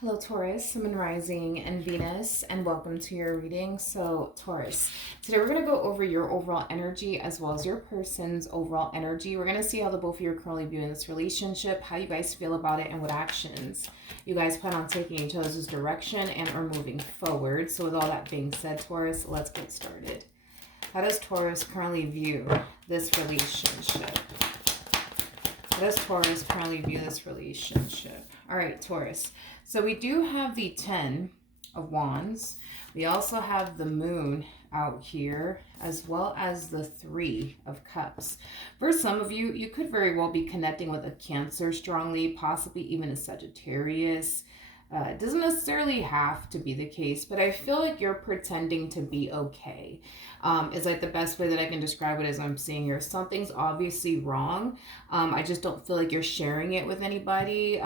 Hello, Taurus, Sun, Rising, and Venus, and welcome to your reading. So, Taurus, today we're going to go over your overall energy as well as your person's overall energy. We're going to see how the both of you are currently viewing this relationship, how you guys feel about it, and what actions you guys plan on taking each other's direction and are moving forward. So, with all that being said, Taurus, let's get started. How does Taurus currently view this relationship? How does Taurus currently view this relationship? All right, Taurus. So we do have the 10 of Wands. We also have the Moon out here, as well as the 3 of Cups. For some of you, you could very well be connecting with a Cancer strongly, possibly even a Sagittarius. It doesn't necessarily have to be the case, but I feel like you're pretending to be okay. Is like the best way that I can describe it as I'm seeing here. Something's obviously wrong. I just don't feel like you're sharing it with anybody.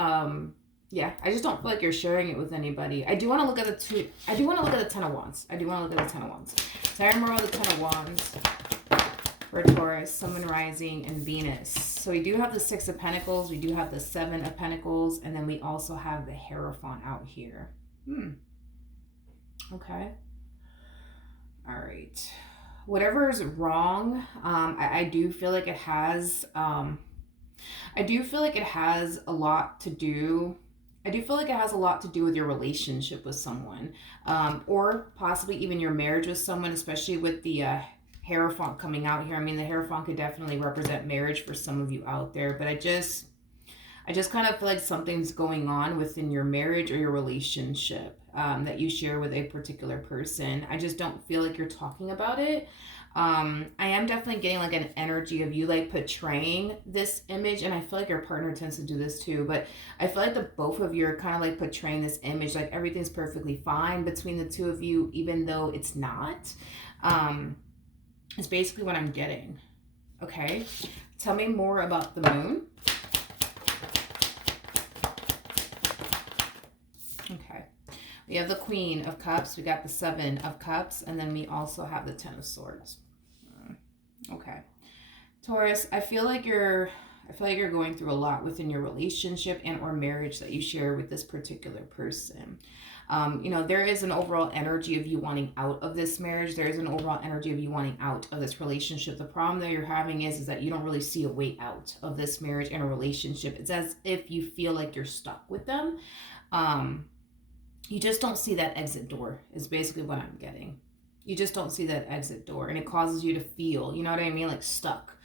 Yeah, I just don't feel like you're sharing it with anybody. I do want to look at the two. I do want to look at the 10 of Wands. I do want to look at the 10 of Wands. So I remember the 10 of Wands for Taurus, Sun, Rising, and Venus. So we do have the 6 of Pentacles. We do have the 7 of Pentacles. And then we also have the Hierophant out here. Okay. All right. Whatever is wrong, I do feel like it has... I do feel like it has a lot to do... I do feel like it has a lot to do with your relationship with someone, or possibly even your marriage with someone, especially with the Hierophant coming out here. I mean, the Hierophant could definitely represent marriage for some of you out there, but I just kind of feel like something's going on within your marriage or your relationship that you share with a particular person. I just don't feel like you're talking about it. I am definitely getting like an energy of you like portraying this image, and I feel like your partner tends to do this too, but I feel like the both of you are kind of like portraying this image like everything's perfectly fine between the two of you, even though it's not. It's basically what I'm getting. Okay, tell me more about the Moon. Okay, we have the Queen of Cups, we got the 7 of Cups, and then we also have the 10 of Swords. Okay, Taurus, I feel like you're going through a lot within your relationship and or marriage that you share with this particular person. There is an overall energy of you wanting out of this marriage. There is an overall energy of you wanting out of this relationship. The problem that you're having is that you don't really see a way out of this marriage and a relationship. It's as if you feel like you're stuck with them. You just don't see that exit door is basically what I'm getting. You just don't see that exit door, and it causes you to feel, you know what I mean, like stuck,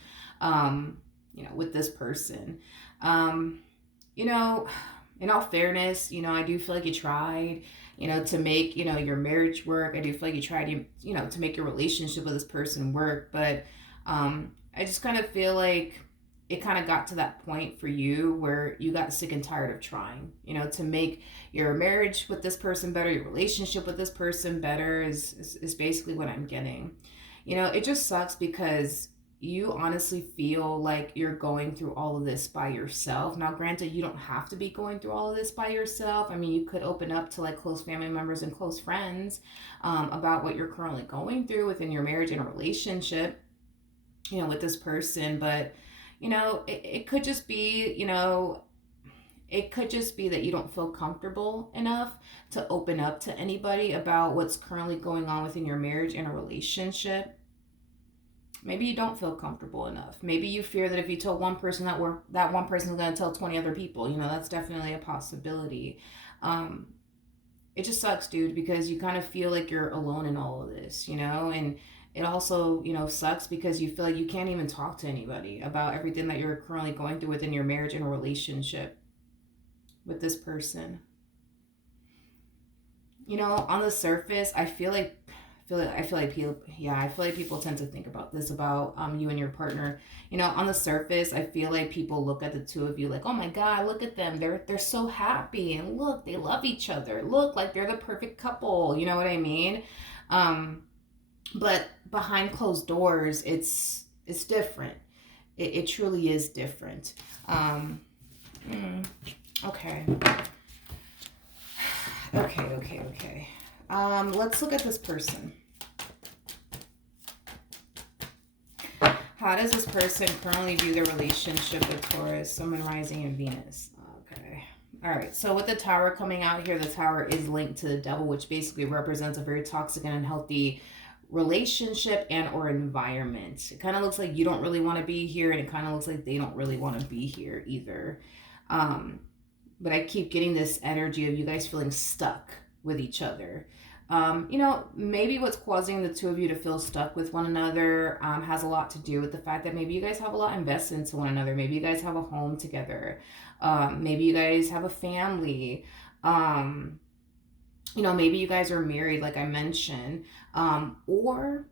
with this person. In all fairness, I do feel like you tried, to make, your marriage work. I do feel like you tried, to make your relationship with this person work, but I just kind of feel like it kind of got to that point for you where you got sick and tired of trying, to make your marriage with this person better, your relationship with this person better is basically what I'm getting. It just sucks because you honestly feel like you're going through all of this by yourself. Now, granted, you don't have to be going through all of this by yourself. I mean, you could open up to like close family members and close friends about what you're currently going through within your marriage and a relationship, with this person. But it could just be, it could just be that you don't feel comfortable enough to open up to anybody about what's currently going on within your marriage and a relationship. Maybe you don't feel comfortable enough. Maybe you fear that if you tell one person that one person is going to tell 20 other people. That's definitely a possibility. It just sucks, dude, because you kind of feel like you're alone in all of this, and it also, sucks because you feel like you can't even talk to anybody about everything that you're currently going through within your marriage and a relationship with this person. On the surface, I feel like people tend to think about this about you and your partner. On the surface, I feel like people look at the two of you like, oh my God, look at them. They're so happy, and look, they love each other. Look, like they're the perfect couple. You know what I mean? But behind closed doors, it's different. It truly is different. Okay. Let's look at this person. How does this person currently view their relationship with Taurus, Sun, Rising, and Venus? Okay. All right, so with the Tower coming out here, the Tower is linked to the Devil, which basically represents a very toxic and unhealthy relationship and or environment. It kind of looks like you don't really want to be here, and it kind of looks like they don't really want to be here either. Um, but I keep getting this energy of you guys feeling stuck with each other. Maybe what's causing the two of you to feel stuck with one another has a lot to do with the fact that maybe you guys have a lot invested into one another. Maybe you guys have a home together. Maybe you guys have a family. Maybe you guys are married, like I mentioned. Or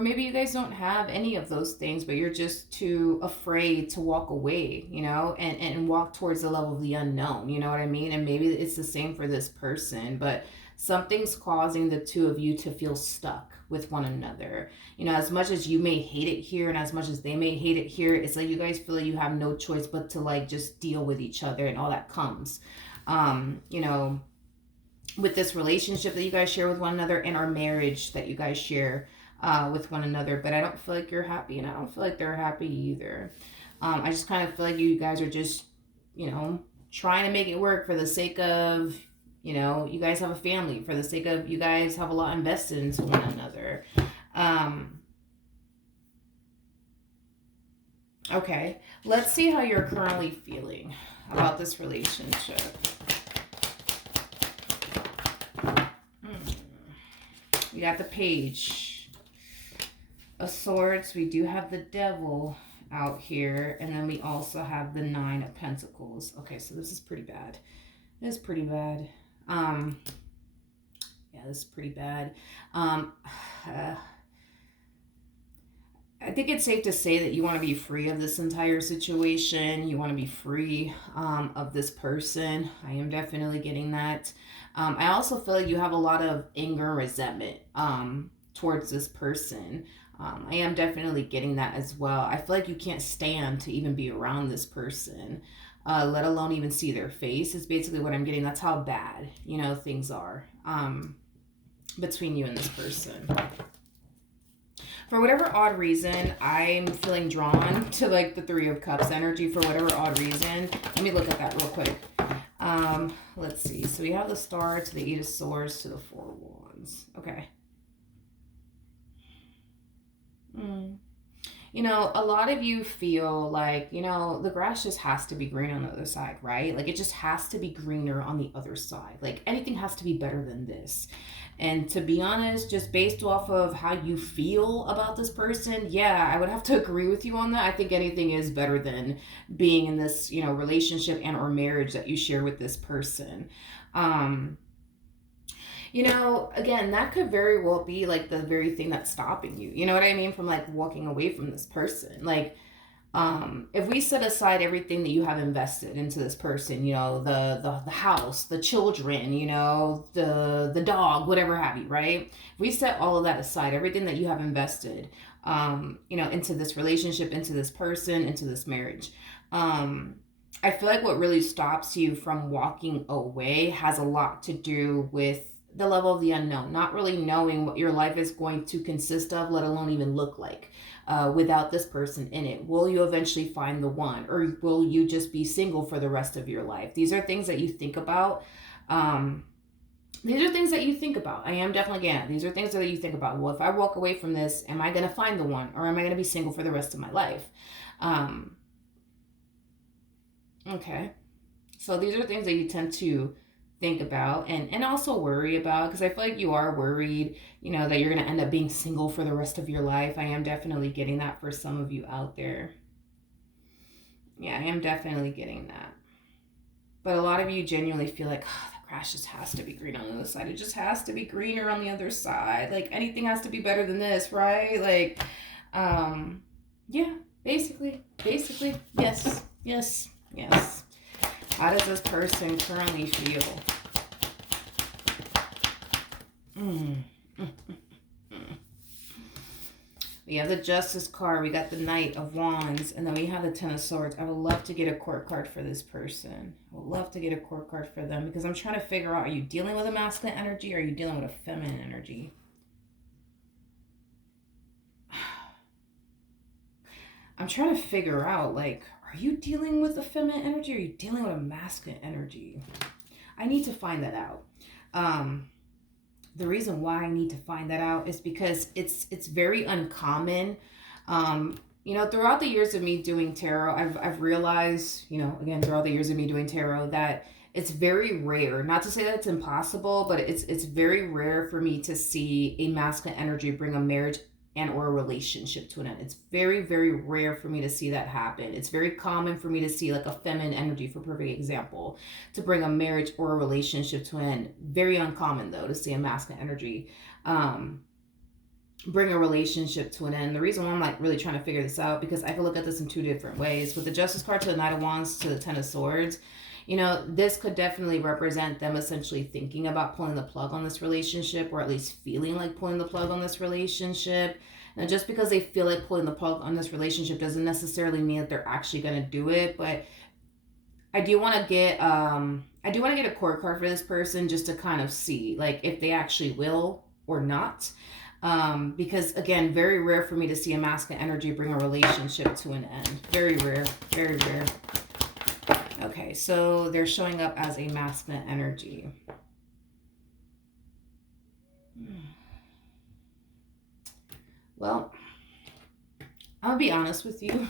maybe you guys don't have any of those things, but you're just too afraid to walk away, and walk towards the level of the unknown, you know what I mean? And maybe it's the same for this person, but something's causing the two of you to feel stuck with one another. As much as you may hate it here and as much as they may hate it here, it's like you guys feel like you have no choice but to like just deal with each other and all that comes. With this relationship that you guys share with one another and our marriage that you guys share with one another, but I don't feel like you're happy and I don't feel like they're happy either. I just kind of feel like you guys are just, trying to make it work for the sake of, you guys have a family, for the sake of you guys have a lot invested into one another. Okay, let's see how you're currently feeling about this relationship. We got the Page of Swords. We do have the Devil out here. And then we also have the Nine of Pentacles. Okay, so this is pretty bad. This is pretty bad. Yeah, this is pretty bad. I think it's safe to say that you want to be free of this entire situation. You want to be free of this person. I am definitely getting that. I also feel like you have a lot of anger, resentment towards this person. I am definitely getting that as well. I feel like you can't stand to even be around this person, let alone even see their face. Is basically what I'm getting. That's how bad, things are between you and this person. For whatever odd reason, I'm feeling drawn to like the Three of Cups energy for whatever odd reason. Let me look at that real quick. Let's see. So we have the Star to the Eight of Swords to the Four of Wands. Okay. A lot of you feel like, the grass just has to be green on the other side, right? Like it just has to be greener on the other side. Like anything has to be better than this. And to be honest, just based off of how you feel about this person, yeah, I would have to agree with you on that. I think anything is better than being in this, relationship and or marriage that you share with this person. Again, that could very well be like the very thing that's stopping you. You know what I mean? From like walking away from this person. Like, if we set aside everything that you have invested into this person, the house, the children, the dog, whatever have you, right? If we set all of that aside, everything that you have invested, into this relationship, into this person, into this marriage, I feel like what really stops you from walking away has a lot to do with the level of the unknown, not really knowing what your life is going to consist of, let alone even look like. Without this person in it? Will you eventually find the one, or will you just be single for the rest of your life? These are things that you think about. These are things that you think about. I am definitely, yeah, these are things that you think about. Well, if I walk away from this, am I going to find the one, or am I going to be single for the rest of my life? Okay. So these are things that you tend to think about and also worry about, because I feel like you are worried, that you're going to end up being single for the rest of your life. I am definitely getting that for some of you out there. Yeah, I am definitely getting that. But a lot of you genuinely feel like, oh, the grass just has to be green on the other side. It just has to be greener on the other side. Like anything has to be better than this, right? Like, yeah, basically, yes. How does this person currently feel? We have the Justice card. We got the Knight of Wands. And then we have the Ten of Swords. I would love to get a court card for this person. I would love to get a court card for them, because I'm trying to figure out, are you dealing with a masculine energy, or are you dealing with a feminine energy? I'm trying to figure out, like, Are you dealing with a feminine energy, or are you dealing with a masculine energy? I need to find that out. The reason why I need to find that out is because it's very uncommon. Throughout the years of me doing tarot, I've realized, again, throughout the years of me doing tarot, that it's very rare. Not to say that it's impossible, but it's very rare for me to see a masculine energy bring a marriage and or a relationship to an end. It's very, very rare for me to see that happen. It's very common for me to see like a feminine energy, for perfect example, to bring a marriage or a relationship to an end. Very uncommon though to see a masculine energy bring a relationship to an end. The reason why I'm like really trying to figure this out, because I can look at this in two different ways. With the Justice card to the Knight of Wands to the Ten of Swords, this could definitely represent them essentially thinking about pulling the plug on this relationship, or at least feeling like pulling the plug on this relationship. Now, just because they feel like pulling the plug on this relationship doesn't necessarily mean that they're actually going to do it. But I do want to get a court card for this person, just to kind of see like if they actually will or not. Because again, very rare for me to see a masculine energy bring a relationship to an end. Very rare, very rare. Okay, so they're showing up as a masculine energy. Well, I'm gonna be honest with you.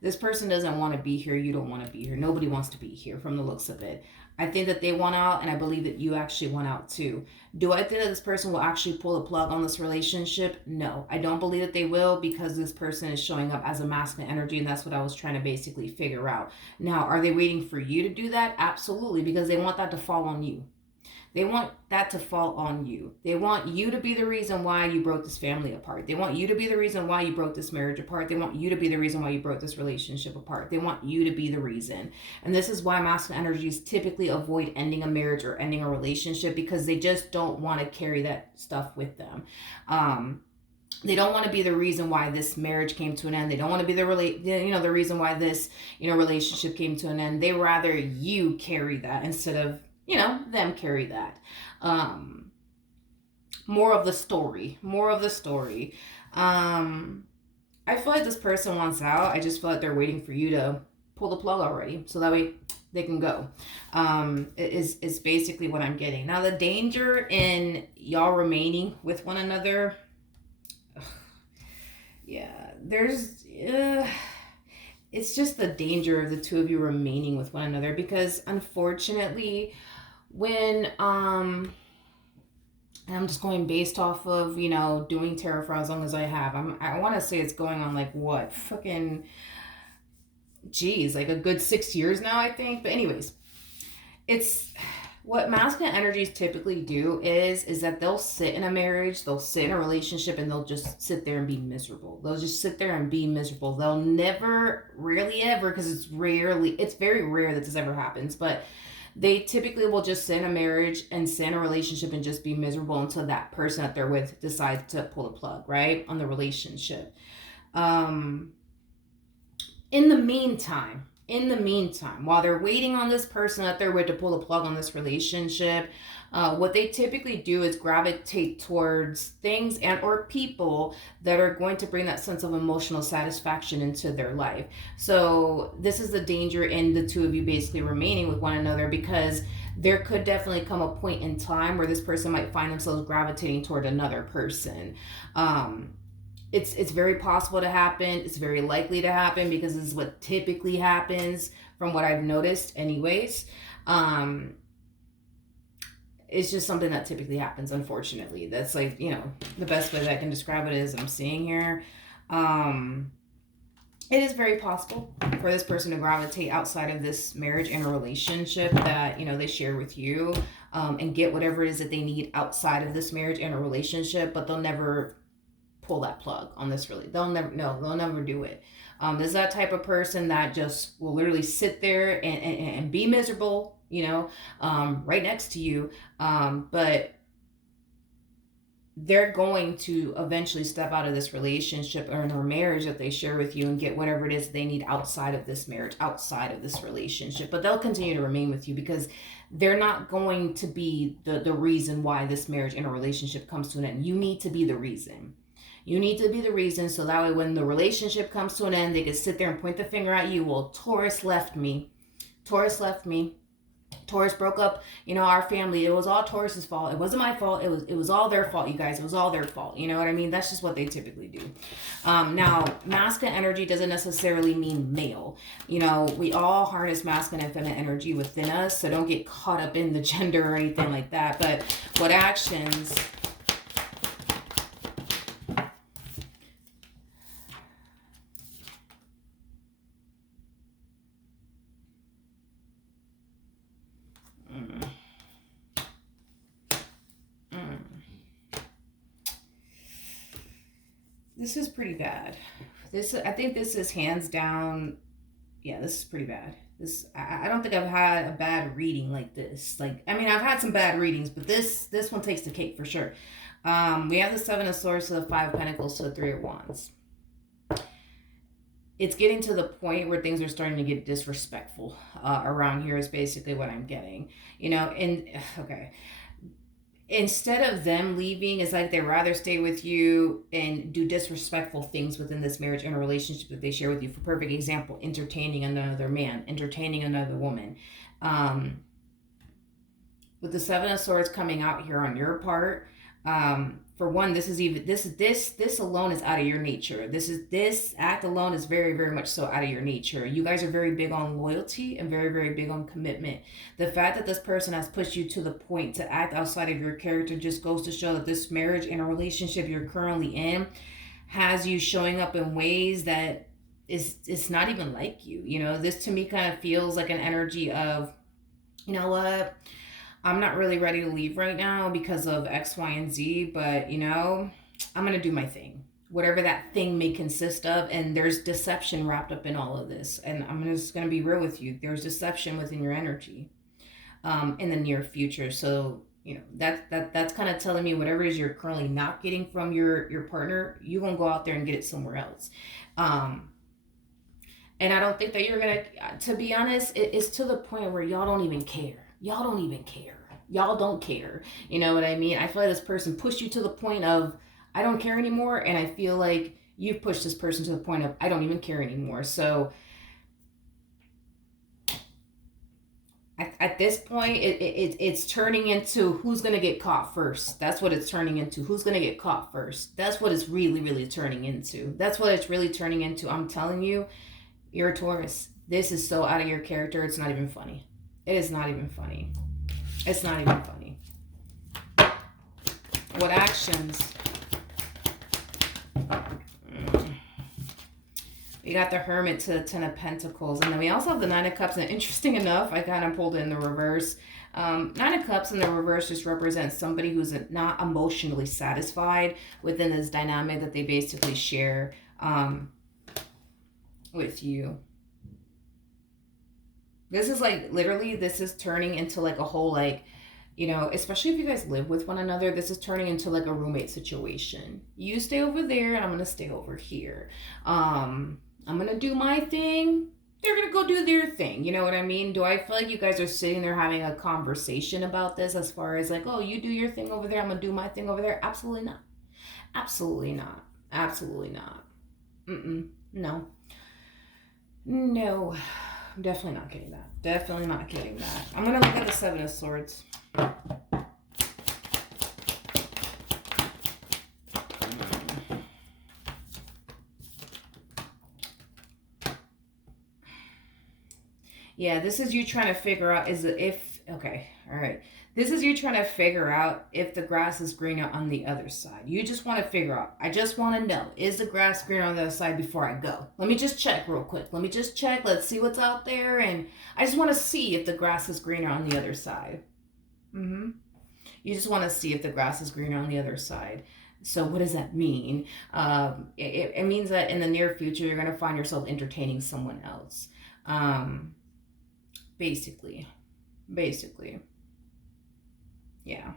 This person doesn't want to be here. You don't want to be here. Nobody wants to be here from the looks of it. I think that they want out, and I believe that you actually want out too. Do I think that this person will actually pull the plug on this relationship? No, I don't believe that they will, because this person is showing up as a masculine energy, and that's what I was trying to basically figure out. Now, are they waiting for you to do that? Absolutely, because they want that to fall on you. They want that to fall on you. They want you to be the reason why you broke this family apart. They want you to be the reason why you broke this marriage apart. They want you to be the reason why you broke this relationship apart. They want you to be the reason. And this is why masculine energies typically avoid ending a marriage or ending a relationship, because they just don't want to carry that stuff with them. They don't want to be the reason why this marriage came to an end. They don't want to be the reason why this, relationship came to an end. They rather you carry that instead of them carry that. More of the story. I feel like this person wants out. I just feel like they're waiting for you to pull the plug already, so that way they can go. Is basically what I'm getting. Now, the danger in y'all remaining with one another, it's just the danger of the two of you remaining with one another, because unfortunately, when and I'm just going based off of doing tarot for as long as I have, I want to say it's going on like what fucking like a good 6 years now, I think. But anyways, it's what masculine energies typically do is that they'll sit in a marriage, they'll sit in a relationship, and they'll just sit there and be miserable. They'll just sit there and be miserable. They'll never, rarely ever, because it's very rare that this ever happens, but they typically will just sit in a marriage and sit in a relationship and just be miserable until that person that they're with decides to pull the plug, right, on the relationship. In the meantime, while they're waiting on this person that they're with to pull the plug on this relationship, what they typically do is gravitate towards things and or people that are going to bring that sense of emotional satisfaction into their life. So this is the danger in the two of you basically remaining with one another, because there could definitely come a point in time where this person might find themselves gravitating toward another person. It's very possible to happen. It's very likely to happen, because this is what typically happens from what I've noticed anyways. It's just something that typically happens, unfortunately. That's like, the best way that I can describe it is I'm seeing here. It is very possible for this person to gravitate outside of this marriage and a relationship that, they share with you, and get whatever it is that they need outside of this marriage and a relationship, but they'll never pull that plug on this. They'll never do it. There's that type of person that just will literally sit there and be miserable, right next to you. But they're going to eventually step out of this relationship or in a marriage that they share with you and get whatever it is they need outside of this marriage, outside of this relationship. But they'll continue to remain with you, because they're not going to be the reason why this marriage and a relationship comes to an end. You need to be the reason. You need to be the reason, so that way when the relationship comes to an end, they can sit there and point the finger at you. Well, Taurus left me. Taurus left me. Taurus broke up, our family. It was all Taurus's fault. It wasn't my fault. It was all their fault, you guys. It was all their fault. You know what I mean? That's just what they typically do. Now, masculine energy doesn't necessarily mean male. We all harness masculine and feminine energy within us, so don't get caught up in the gender or anything like that. But what actions... This is pretty bad. I think this is hands down. Yeah, this is pretty bad. I don't think I've had a bad reading like this. I've had some bad readings, but this one takes the cake for sure. We have the Seven of Swords to the Five of Pentacles to the Three of Wands. It's getting to the point where things are starting to get disrespectful around here is basically what I'm getting. Okay. Instead of them leaving, it's like they'd rather stay with you and do disrespectful things within this marriage and relationship that they share with you. For perfect example, entertaining another man, entertaining another woman. With the Seven of Swords coming out here on your part, for one, this alone is out of your nature. This act alone is very, very much so out of your nature. You guys are very big on loyalty and very, very big on commitment. The fact that this person has pushed you to the point to act outside of your character just goes to show that this marriage and a relationship you're currently in has you showing up in ways that it's not even like you. This to me kind of feels like an energy of, you know what? I'm not really ready to leave right now because of X, Y, and Z, but, I'm going to do my thing. Whatever that thing may consist of, and there's deception wrapped up in all of this. And I'm just going to be real with you. There's deception within your energy in the near future. So, that's kind of telling me whatever it is you're currently not getting from your partner, you're going to go out there and get it somewhere else. And I don't think that you're going to be honest, it's to the point where y'all don't even care. Y'all don't even care. Y'all don't care. You know what I mean? I feel like this person pushed you to the point of, I don't care anymore. And I feel like you've pushed this person to the point of, I don't even care anymore. So at this point, it's turning into who's going to get caught first. That's what it's turning into. Who's going to get caught first? That's what it's really, really turning into. That's what it's really turning into. I'm telling you, you're a Taurus. This is so out of your character. It's not even funny. It is not even funny. It's not even funny. What actions? We got the Hermit to the Ten of Pentacles. And then we also have the Nine of Cups. And interesting enough, I kind of pulled it in the reverse. Nine of Cups in the reverse just represents somebody who's not emotionally satisfied within this dynamic that they basically share with you. This is literally, this is turning into a whole especially if you guys live with one another, this is turning into a roommate situation. You stay over there and I'm going to stay over here. I'm going to do my thing. They're going to go do their thing. You know what I mean? Do I feel like you guys are sitting there having a conversation about this as far as oh, you do your thing over there, I'm going to do my thing over there? Absolutely not. Absolutely not. Absolutely not. No. No. I'm definitely not getting that. Definitely not getting that. I'm going to look at the Seven of Swords. Yeah, this is you trying to figure out okay, all right. This is you trying to figure out if the grass is greener on the other side. You just want to figure out. I just want to know, is the grass greener on the other side before I go? Let me just check real quick. Let me just check. Let's see what's out there. And I just want to see if the grass is greener on the other side. You just want to see if the grass is greener on the other side. So what does that mean? It means that in the near future, you're going to find yourself entertaining someone else. Basically. Yeah.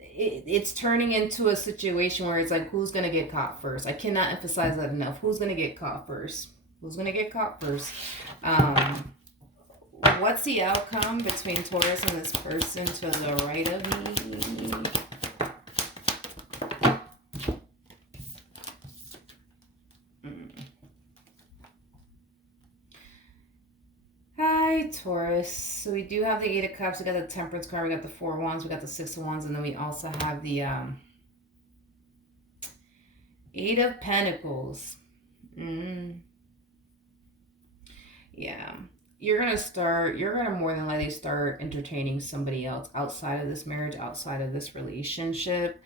It's turning into a situation where it's who's going to get caught first? I cannot emphasize that enough. Who's going to get caught first? Who's going to get caught first? What's the outcome between Taurus and this person to the right of me? Taurus. So we do have the Eight of Cups. We got the Temperance card. We got the Four of Wands. We got the Six of Wands. And then we also have the Eight of Pentacles. Yeah. You're going to more than likely start entertaining somebody else outside of this marriage, outside of this relationship.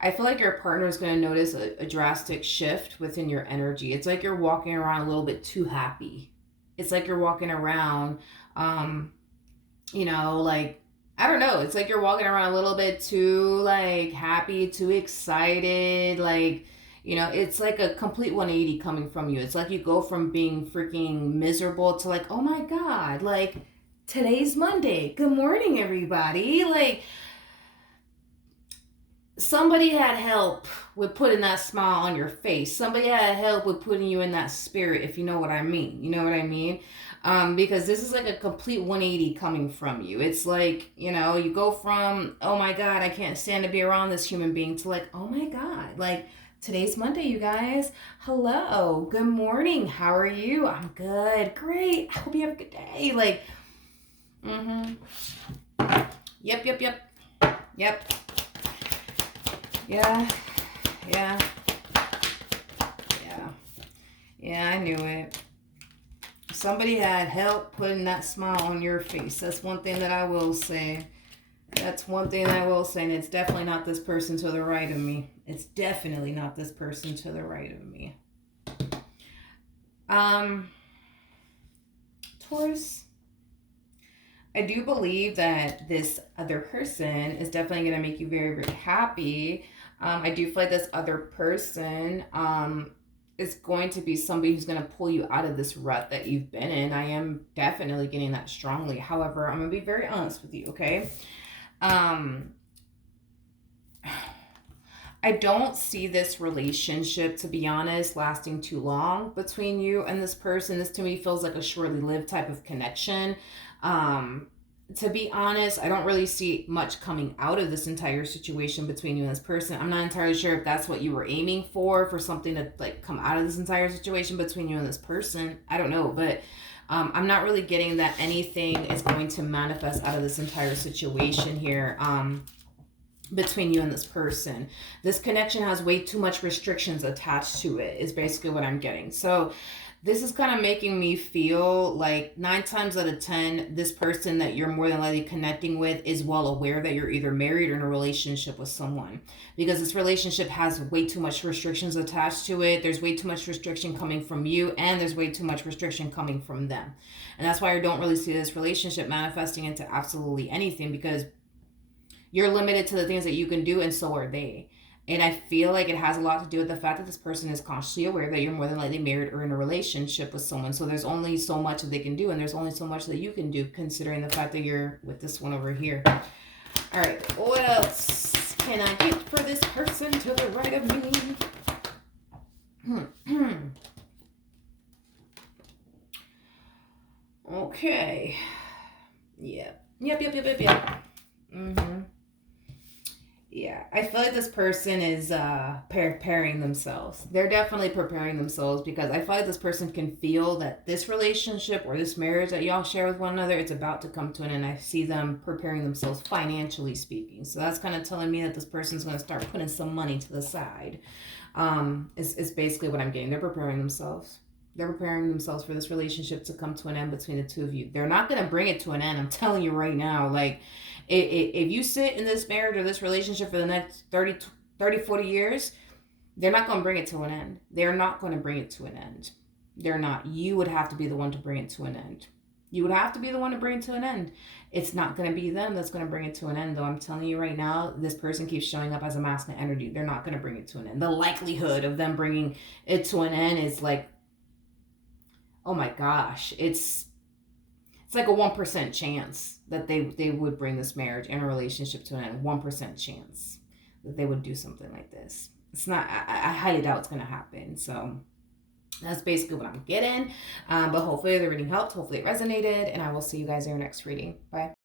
I feel like your partner is going to notice a drastic shift within your energy. It's like you're walking around a little bit too happy. It's like you're walking around, like, I don't know. It's like you're walking around a little bit too, like, happy, too excited. Like, it's like a complete 180 coming from you. It's like you go from being freaking miserable to like, oh my God, like, today's Monday. Good morning, everybody. Like, somebody had help with putting that smile on your face. Somebody had help with putting you in that spirit, if you know what I mean. You know what I mean? Because this is like a complete 180 coming from you. It's like, you go from, oh my God, I can't stand to be around this human being, to like, oh my God, like, today's Monday, you guys. Hello. Good morning. How are you? I'm good. Great. I hope you have a good day. Like, Yep. Yeah, I knew it. Somebody had help putting that smile on your face. That's one thing that I will say. And it's definitely not this person to the right of me. It's definitely not this person to the right of me. Taurus, I do believe that this other person is definitely going to make you very, very happy. I do feel like this other person is going to be somebody who's going to pull you out of this rut that you've been in. I am definitely getting that strongly. However, I'm going to be very honest with you, okay? I don't see this relationship, to be honest, lasting too long between you and this person. This to me feels like a shortly lived type of connection. To be honest, I don't really see much coming out of this entire situation between you and this person. I'm not entirely sure if that's what you were aiming for something to like come out of this entire situation between you and this person. I don't know, but I'm not really getting that anything is going to manifest out of this entire situation here. Between you and this person. This connection has way too much restrictions attached to it, is basically what I'm getting. So this is kind of making me feel like 9 times out of 10, this person that you're more than likely connecting with is well aware that you're either married or in a relationship with someone, because this relationship has way too much restrictions attached to it. There's way too much restriction coming from you, and there's way too much restriction coming from them. And that's why I don't really see this relationship manifesting into absolutely anything, because you're limited to the things that you can do, and so are they. And I feel like it has a lot to do with the fact that this person is consciously aware that you're more than likely married or in a relationship with someone. So there's only so much that they can do, and there's only so much that you can do, considering the fact that you're with this one over here. All right, what else can I get for this person to the right of me? Okay. Yep. Yeah, I feel like this person is preparing themselves. They're definitely preparing themselves, because I feel like this person can feel that this relationship or this marriage that y'all share with one another, it's about to come to an end. I see them preparing themselves, financially speaking. So that's kind of telling me that this person's going to start putting some money to the side. Is basically what I'm getting. They're preparing themselves. They're preparing themselves for this relationship to come to an end between the two of you. They're not going to bring it to an end. I'm telling you right now. Like, if you sit in this marriage or this relationship for the next 30, 40 years, they're not going to bring it to an end. They're not going to bring it to an end. They're not. You would have to be the one to bring it to an end. You would have to be the one to bring it to an end. It's not going to be them that's going to bring it to an end, though. I'm telling you right now, this person keeps showing up as a masculine energy. They're not going to bring it to an end. The likelihood of them bringing it to an end is like, oh my gosh, it's like a 1% chance that they would bring this marriage and a relationship to an end. 1% chance that they would do something like this. It's not, I highly doubt it's going to happen. So that's basically what I'm getting. But hopefully the reading helped. Hopefully it resonated. And I will see you guys in your next reading. Bye.